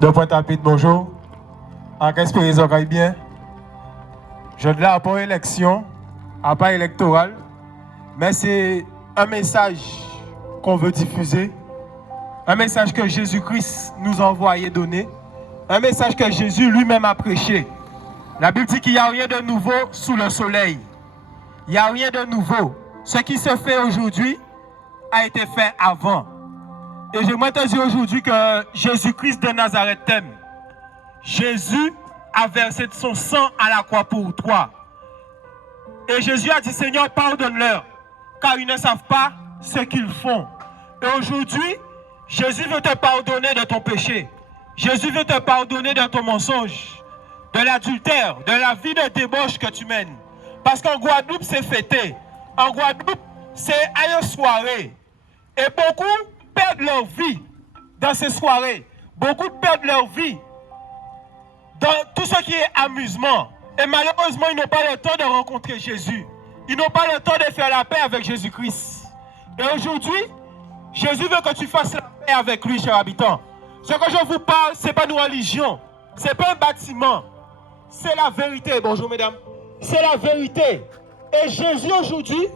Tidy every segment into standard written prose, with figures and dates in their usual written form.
Deux points rapides, bonjour. En qu'espère les oreilles bien. Je ne l'ai pas élection, pas électorale, mais c'est un message qu'on veut diffuser, un message que Jésus-Christ nous a envoyé donner, un message que Jésus lui-même a prêché. La Bible dit qu'il n'y a rien de nouveau sous le soleil. Il n'y a rien de nouveau. Ce qui se fait aujourd'hui a été fait avant. Et j'aimerais te dire aujourd'hui que Jésus-Christ de Nazareth t'aime. Jésus a versé son sang à la croix pour toi. Et Jésus a dit, Seigneur, pardonne-leur, car ils ne savent pas ce qu'ils font. Et aujourd'hui, Jésus veut te pardonner de ton péché. Jésus veut te pardonner de ton mensonge, de l'adultère, de la vie de débauche que tu mènes. Parce qu'en Guadeloupe, c'est fêté. En Guadeloupe, c'est à une soirée. Et beaucoup perdent leur vie dans ces soirées. Beaucoup perdent leur vie dans tout ce qui est amusement. Et malheureusement, ils n'ont pas le temps de rencontrer Jésus. Ils n'ont pas le temps de faire la paix avec Jésus-Christ. Et aujourd'hui, Jésus veut que tu fasses la paix avec lui, chers habitants. Ce que je vous parle, ce n'est pas une religion. Ce n'est pas un bâtiment. C'est la vérité. Bonjour, mesdames. C'est la vérité. Et Jésus, aujourd'hui,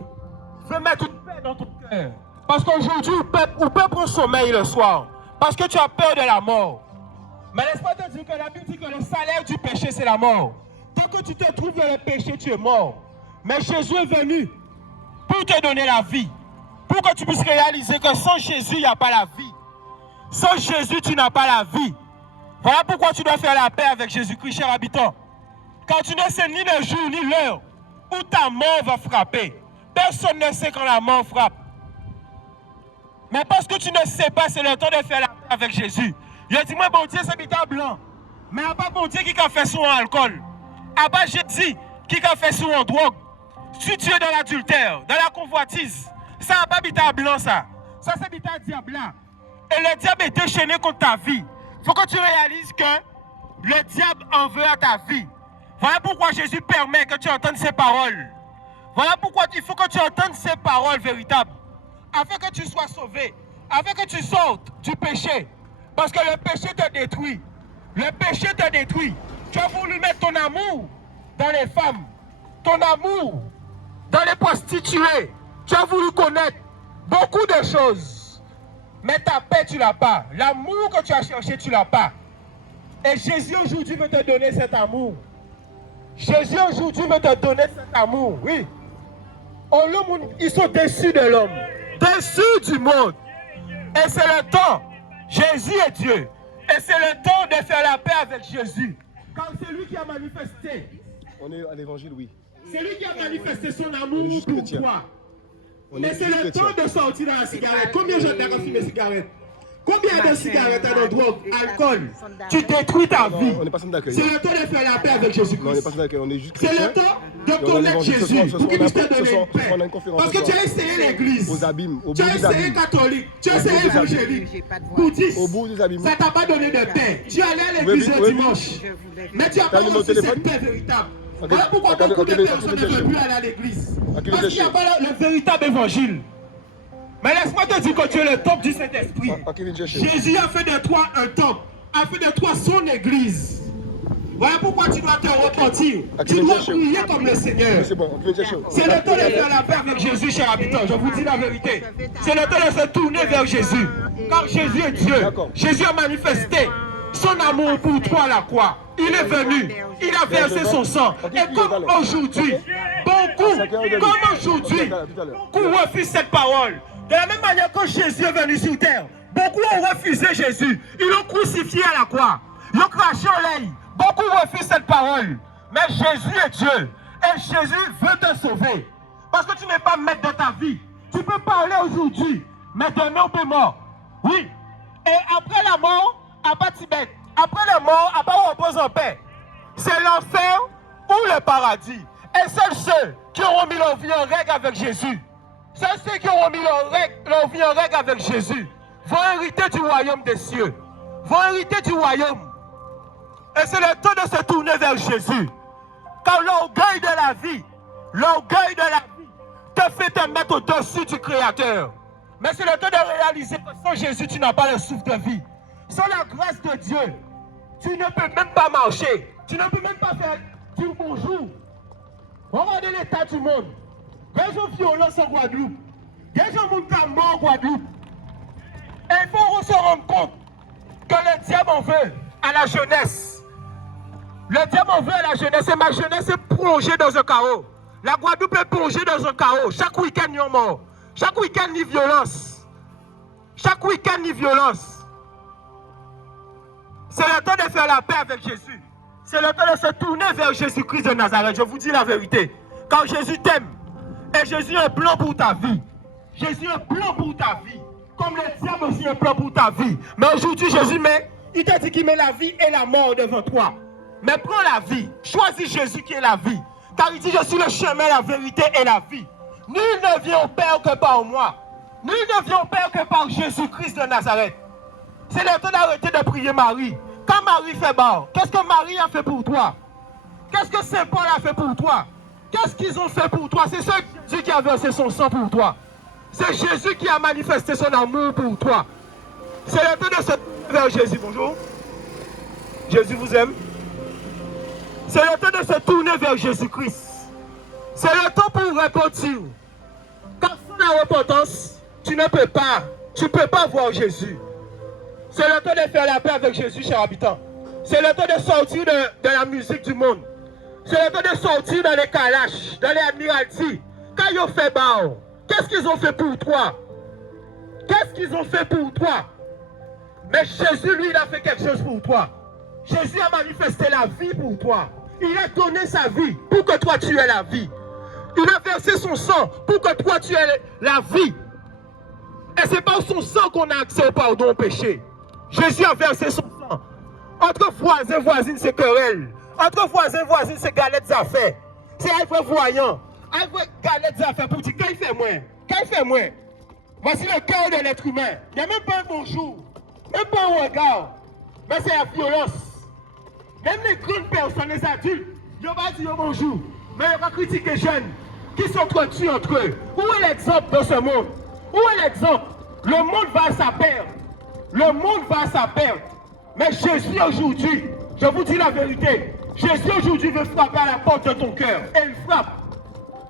veut mettre une paix dans ton cœur. Parce qu'aujourd'hui, on peut prendre sommeil le soir. Parce que tu as peur de la mort. Mais laisse-moi te dire que la Bible dit que le salaire du péché, c'est la mort. Tant que tu te trouves dans le péché, tu es mort. Mais Jésus est venu pour te donner la vie. Pour que tu puisses réaliser que sans Jésus, il n'y a pas la vie. Sans Jésus, tu n'as pas la vie. Voilà pourquoi tu dois faire la paix avec Jésus-Christ, cher habitant. Car tu ne sais ni le jour ni l'heure où ta mort va frapper. Personne ne sait quand la mort frappe. Mais parce que tu ne sais pas, c'est le temps de faire la paix avec Jésus. Je dis, moi, bon Dieu, c'est habitant blanc. Mais il n'y a pas bon Dieu qui a fait son alcool. Il n'y a pas Jésus qui a fait son drogue. Si tu es dans l'adultère, dans la convoitise, ça n'a pas habitant blanc, ça. Ça, c'est habitant diable. Et le diable est déchaîné contre ta vie. Il faut que tu réalises que le diable en veut à ta vie. Voilà pourquoi Jésus permet que tu entendes ses paroles. Voilà pourquoi il faut que tu entendes ses paroles véritables. Afin que tu sois sauvé. Afin que tu sortes du péché. Parce que le péché te détruit. Le péché te détruit. Tu as voulu mettre ton amour dans les femmes. Ton amour dans les prostituées. Tu as voulu connaître beaucoup de choses. Mais ta paix, tu ne l'as pas. L'amour que tu as cherché, tu ne l'as pas. Et Jésus aujourd'hui veut te donner cet amour. Jésus aujourd'hui veut te donner cet amour. Oui. Oh, l'homme, ils sont déçus de l'homme. Déçus du monde. Et c'est le temps. Jésus est Dieu. Et c'est le temps de faire la paix avec Jésus. Car c'est lui qui a manifesté. On est à l'évangile, oui. C'est lui qui a manifesté son amour pour toi. Mais c'est le temps de sortir dans la cigarette. Combien de gens ont fumé cigarette? Combien de cigarettes, de drogue, alcool? Tu détruis ta vie. On n'est pas centre d'accueil. C'est le temps de faire la paix avec Jésus-Christ. Non, on n'est pas centre d'accueil, on est juste C'est chrétien. le temps de connaître Jésus pour qu'il puisse te donner une paix. Parce que tu as essayé l'église. Aux abîmes, au bout Tu as des essayé abîmes. catholique. Tu as essayé évangélique. Bouddhiste. Au bout des abîmes. Ça t'a pas donné de paix. Tu es allé à l'église le dimanche. Mais tu n'as pas reçu cette paix véritable. Voilà pourquoi beaucoup de personnes ne veulent plus aller à l'église. Parce qu'il n'y a pas le véritable évangile. Mais laisse-moi te dire que tu es le temple du Saint-Esprit. Jésus a fait de toi un temple, a fait de toi son église. Voilà pourquoi tu dois te repentir. Tu dois prier comme le Seigneur. C'est bon, c'est le temps de faire la paix avec Jésus, cher habitant. Je vous dis la vérité. C'est le temps de se tourner vers Jésus. Car Jésus est Dieu. Jésus a manifesté son amour pour toi à la croix. Il est venu. Il a versé son sang. Et comme aujourd'hui, beaucoup refusent cette parole. De la même manière que Jésus est venu sur terre, beaucoup ont refusé Jésus. Ils l'ont crucifié à la croix. Ils l'ont craché en l'air. Beaucoup refusent cette parole. Mais Jésus est Dieu. Et Jésus veut te sauver. Parce que tu n'es pas maître de ta vie. Tu peux parler aujourd'hui, mais demain tu es mort. Oui. Et après la mort, à pas Tibet. Après la mort, à pas repose en paix. C'est l'enfer ou le paradis. Et seuls ceux qui auront mis leur vie en règle avec Jésus, ceux qui auront mis leur vie en règle avec Jésus, vont hériter du royaume des cieux. Vont hériter du royaume. Et c'est le temps de se tourner vers Jésus. Car l'orgueil de la vie te fait te mettre au-dessus du Créateur. Mais c'est le temps de réaliser que sans Jésus, tu n'as pas le souffle de vie. Sans la grâce de Dieu, Tu ne peux même pas marcher. Tu ne peux même pas faire dire bonjour. Regardez l'état du monde. Les gens violents en Guadeloupe. Les gens sont morts en Guadeloupe. Et il faut se rendre compte que le diable en veut à la jeunesse. Le diable en veut à la jeunesse. Et ma jeunesse est plongée dans un chaos. La Guadeloupe est plongée dans un chaos. Chaque week-end, il y a mort. Chaque week-end, il y a violence. Chaque week-end, il y a violence. C'est le temps de faire la paix avec Jésus. C'est le temps de se tourner vers Jésus-Christ de Nazareth. Je vous dis la vérité. Quand Jésus t'aime, et Jésus a un plan pour ta vie. Jésus a un plan pour ta vie. Comme le diable aussi a un plan pour ta vie. Mais aujourd'hui, Jésus il t'a dit qu'il met la vie et la mort devant toi. Mais prends la vie. Choisis Jésus qui est la vie. Car il dit, je suis le chemin, la vérité et la vie. Nul ne vient au Père que par moi. Nul ne vient au Père que par Jésus-Christ de Nazareth. C'est le temps d'arrêter de prier Marie. Quand Marie fait bas, qu'est-ce que Marie a fait pour toi? Qu'est-ce que Saint Paul a fait pour toi? Qu'est-ce qu'ils ont fait pour toi? C'est Jésus qui a versé son sang pour toi. C'est Jésus qui a manifesté son amour pour toi. C'est le temps de se tourner vers Jésus. Bonjour. Jésus vous aime. C'est le temps de se tourner vers Jésus-Christ. C'est le temps pour repentir. Quand sans la repentance, tu ne peux pas voir Jésus. C'est le temps de faire la paix avec Jésus, chers habitants. C'est le temps de sortir de la musique du monde. C'est le temps de sortir dans les calaches, dans les admiralties. Quand ils ont fait bao, qu'est-ce qu'ils ont fait pour toi? Qu'est-ce qu'ils ont fait pour toi? Mais Jésus, lui, il a fait quelque chose pour toi. Jésus a manifesté la vie pour toi. Il a donné sa vie pour que toi tu aies la vie. Il a versé son sang pour que toi tu aies la vie. Et c'est par son sang qu'on a accès au pardon au péché. Jésus a versé son sang. Entre voisins et voisines, c'est querelle. Entre voisins et voisines, c'est galettes affaires. C'est un vrai voyant. Un vrai galettes affaires pour dire, quand il fait moins? Quand il fait moins? Voici le cœur de l'être humain. Il n'y a même pas un bonjour. Même pas un regard. Mais c'est la violence. Même les grandes personnes, les adultes, ils vont pas dire bonjour. Mais ils vont critiquer les jeunes qui s'entretuent entre eux. Où est l'exemple dans ce monde? Où est l'exemple? Le monde va à sa perte. Le monde va à sa perte. Mais Jésus aujourd'hui, je vous dis la vérité, Jésus aujourd'hui veut frapper à la porte de ton cœur. Et il frappe.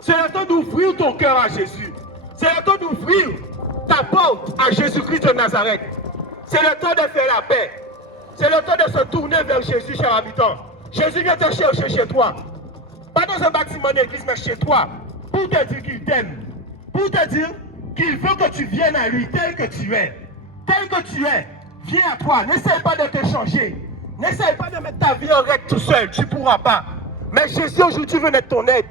C'est le temps d'ouvrir ton cœur à Jésus. C'est le temps d'ouvrir ta porte à Jésus-Christ de Nazareth. C'est le temps de faire la paix. C'est le temps de se tourner vers Jésus, chers habitants. Jésus vient te chercher chez toi. Pas dans un bâtiment d'église, mais chez toi. Pour te dire qu'il t'aime. Pour te dire qu'il veut que tu viennes à lui tel que tu es. Tel que tu es. Viens à toi. N'essaie pas de te changer. N'essaie pas de mettre ta vie en règle tout seul. Tu ne pourras pas. Mais Jésus aujourd'hui veut être ton aide.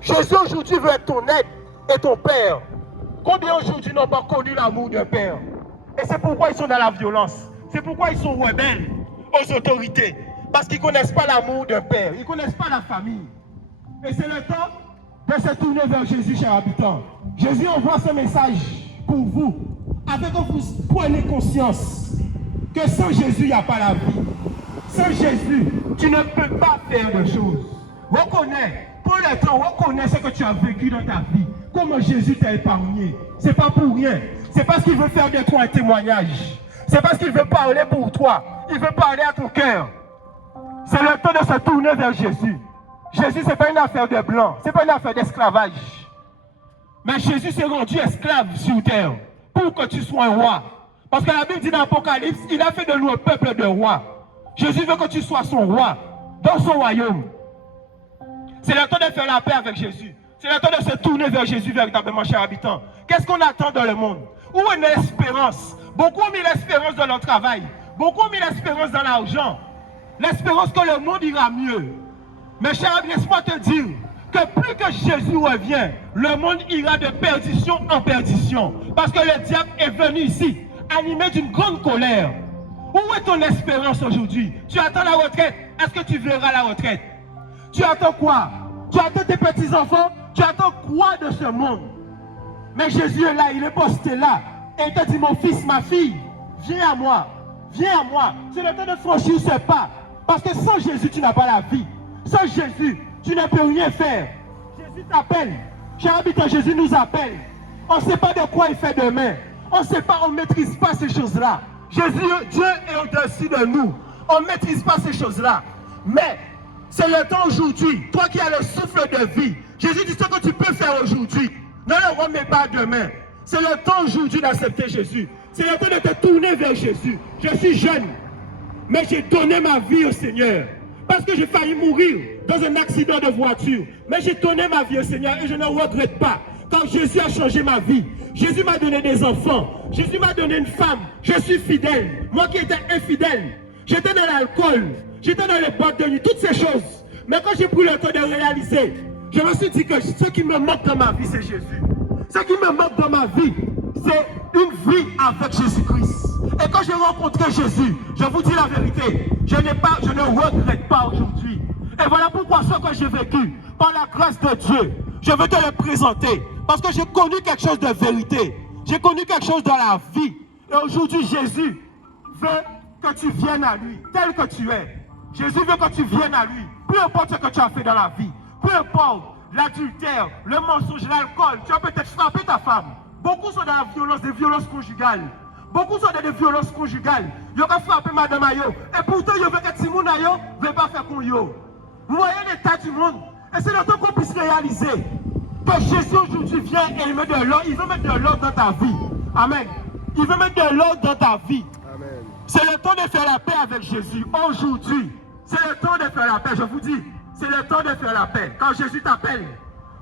Jésus aujourd'hui veut être ton aide et ton Père. Combien aujourd'hui n'ont pas connu l'amour d'un Père? Et c'est pourquoi ils sont dans la violence. C'est pourquoi ils sont rebelles aux autorités. Parce qu'ils ne connaissent pas l'amour d'un Père. Ils ne connaissent pas la famille. Et c'est le temps de se tourner vers Jésus, chers habitants. Jésus envoie ce message pour vous. Afin que vous preniez conscience que sans Jésus, il n'y a pas la vie. Sans Jésus, tu ne peux pas faire de choses. Reconnais, pour le temps, reconnais ce que tu as vécu dans ta vie. Comment Jésus t'a épargné. Ce n'est pas pour rien. C'est parce qu'il veut faire de toi un témoignage. C'est parce qu'il veut parler pour toi. Il veut parler à ton cœur. C'est le temps de se tourner vers Jésus. Jésus, ce n'est pas une affaire de blanc. Ce n'est pas une affaire d'esclavage. Mais Jésus s'est rendu esclave sur terre pour que tu sois un roi. Parce que la Bible dit dans l'Apocalypse, il a fait de nous un peuple de rois. Jésus veut que tu sois son roi dans son royaume. C'est le temps de faire la paix avec Jésus. C'est le temps de se tourner vers Jésus véritablement, chers habitants. Qu'est-ce qu'on attend dans le monde? Où est l'espérance? Beaucoup ont mis l'espérance dans leur travail. Beaucoup ont mis l'espérance dans l'argent. L'espérance que le monde ira mieux. Mais cher ami, laisse-moi te dire que plus que Jésus revient, le monde ira de perdition en perdition. Parce que le diable est venu ici, animé d'une grande colère. Où est ton espérance aujourd'hui? Tu attends la retraite. Est-ce que tu verras la retraite? Tu attends quoi? Tu attends tes petits-enfants? Tu attends quoi de ce monde? Mais Jésus est là, il est posté là. Et il te dit, mon fils, ma fille, viens à moi. Viens à moi. C'est le temps de franchir ce pas. Parce que sans Jésus, tu n'as pas la vie. Sans Jésus, tu ne peux rien faire. Jésus t'appelle. Cher habitant, Jésus nous appelle. On ne sait pas de quoi il fait demain. On ne sait pas, on ne maîtrise pas ces choses-là. Jésus, Dieu est au-dessus de nous. On ne maîtrise pas ces choses-là. Mais c'est le temps aujourd'hui, toi qui as le souffle de vie. Jésus dit ce que tu peux faire aujourd'hui. Ne le remets pas demain. C'est le temps aujourd'hui d'accepter Jésus. C'est le temps de te tourner vers Jésus. Je suis jeune, mais j'ai donné ma vie au Seigneur. Parce que j'ai failli mourir dans un accident de voiture. Mais j'ai donné ma vie au Seigneur et je ne regrette pas. Quand Jésus a changé ma vie, Jésus m'a donné des enfants, Jésus m'a donné une femme, je suis fidèle. Moi qui étais infidèle, j'étais dans l'alcool, j'étais dans les boîtes de nuit, toutes ces choses. Mais quand j'ai pris le temps de réaliser, je me suis dit que ce qui me manque dans ma vie, c'est Jésus. Ce qui me manque dans ma vie, c'est une vie avec Jésus-Christ. Et quand j'ai rencontré Jésus, je vous dis la vérité, je ne regrette pas aujourd'hui. Et voilà pourquoi ce que j'ai vécu, par la grâce de Dieu, je veux te le présenter. Parce que j'ai connu quelque chose de vérité. J'ai connu quelque chose dans la vie. Et aujourd'hui, Jésus veut que tu viennes à lui, tel que tu es. Jésus veut que tu viennes à lui. Peu importe ce que tu as fait dans la vie. Peu importe l'adultère, le mensonge, l'alcool. Tu as peut-être frappé ta femme. Beaucoup sont dans la violence, des violences conjugales. Beaucoup sont dans des violences conjugales. Ils ont frappé madame Ayo. Et pourtant, ils veulent que Timoun Ayo ne veut pas faire comme yo. Vous voyez l'état du monde. Et c'est le temps qu'on puisse réaliser que Jésus aujourd'hui vient et il met de l'ordre. Il veut mettre de l'ordre dans ta vie. Amen. Il veut mettre de l'ordre dans ta vie. Amen. C'est le temps de faire la paix avec Jésus. Aujourd'hui, c'est le temps de faire la paix. Je vous dis, c'est le temps de faire la paix. Quand Jésus t'appelle,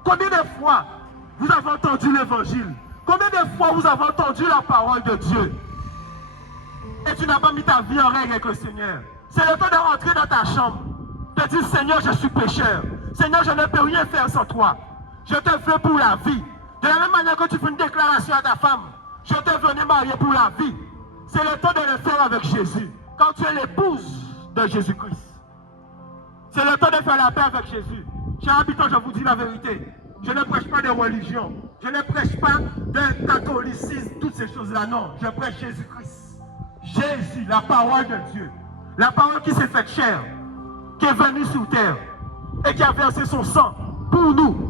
combien de fois vous avez entendu l'évangile? Combien de fois vous avez entendu la parole de Dieu? Et tu n'as pas mis ta vie en règle avec le Seigneur. C'est le temps de rentrer dans ta chambre. De dire, Seigneur, je suis pécheur. Seigneur, je ne peux rien faire sans toi. Je te veux pour la vie. De la même manière que tu fais une déclaration à ta femme, je te venais marier pour la vie. C'est le temps de le faire avec Jésus. Quand tu es l'épouse de Jésus-Christ. C'est le temps de faire la paix avec Jésus. Chers habitants, je vous dis la vérité. Je ne prêche pas de religion. Je ne prêche pas de catholicisme, toutes ces choses-là. Non, je prêche Jésus-Christ. Jésus, la parole de Dieu. La parole qui s'est faite chair, qui est venue sur terre et qui a versé son sang pour nous.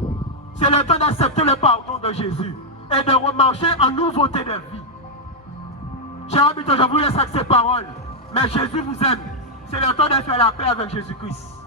C'est le temps d'accepter le pardon de Jésus et de remarcher en nouveauté de vie. Chers habitants, je vous laisse avec ces paroles. Mais Jésus vous aime. C'est le temps de faire la paix avec Jésus-Christ.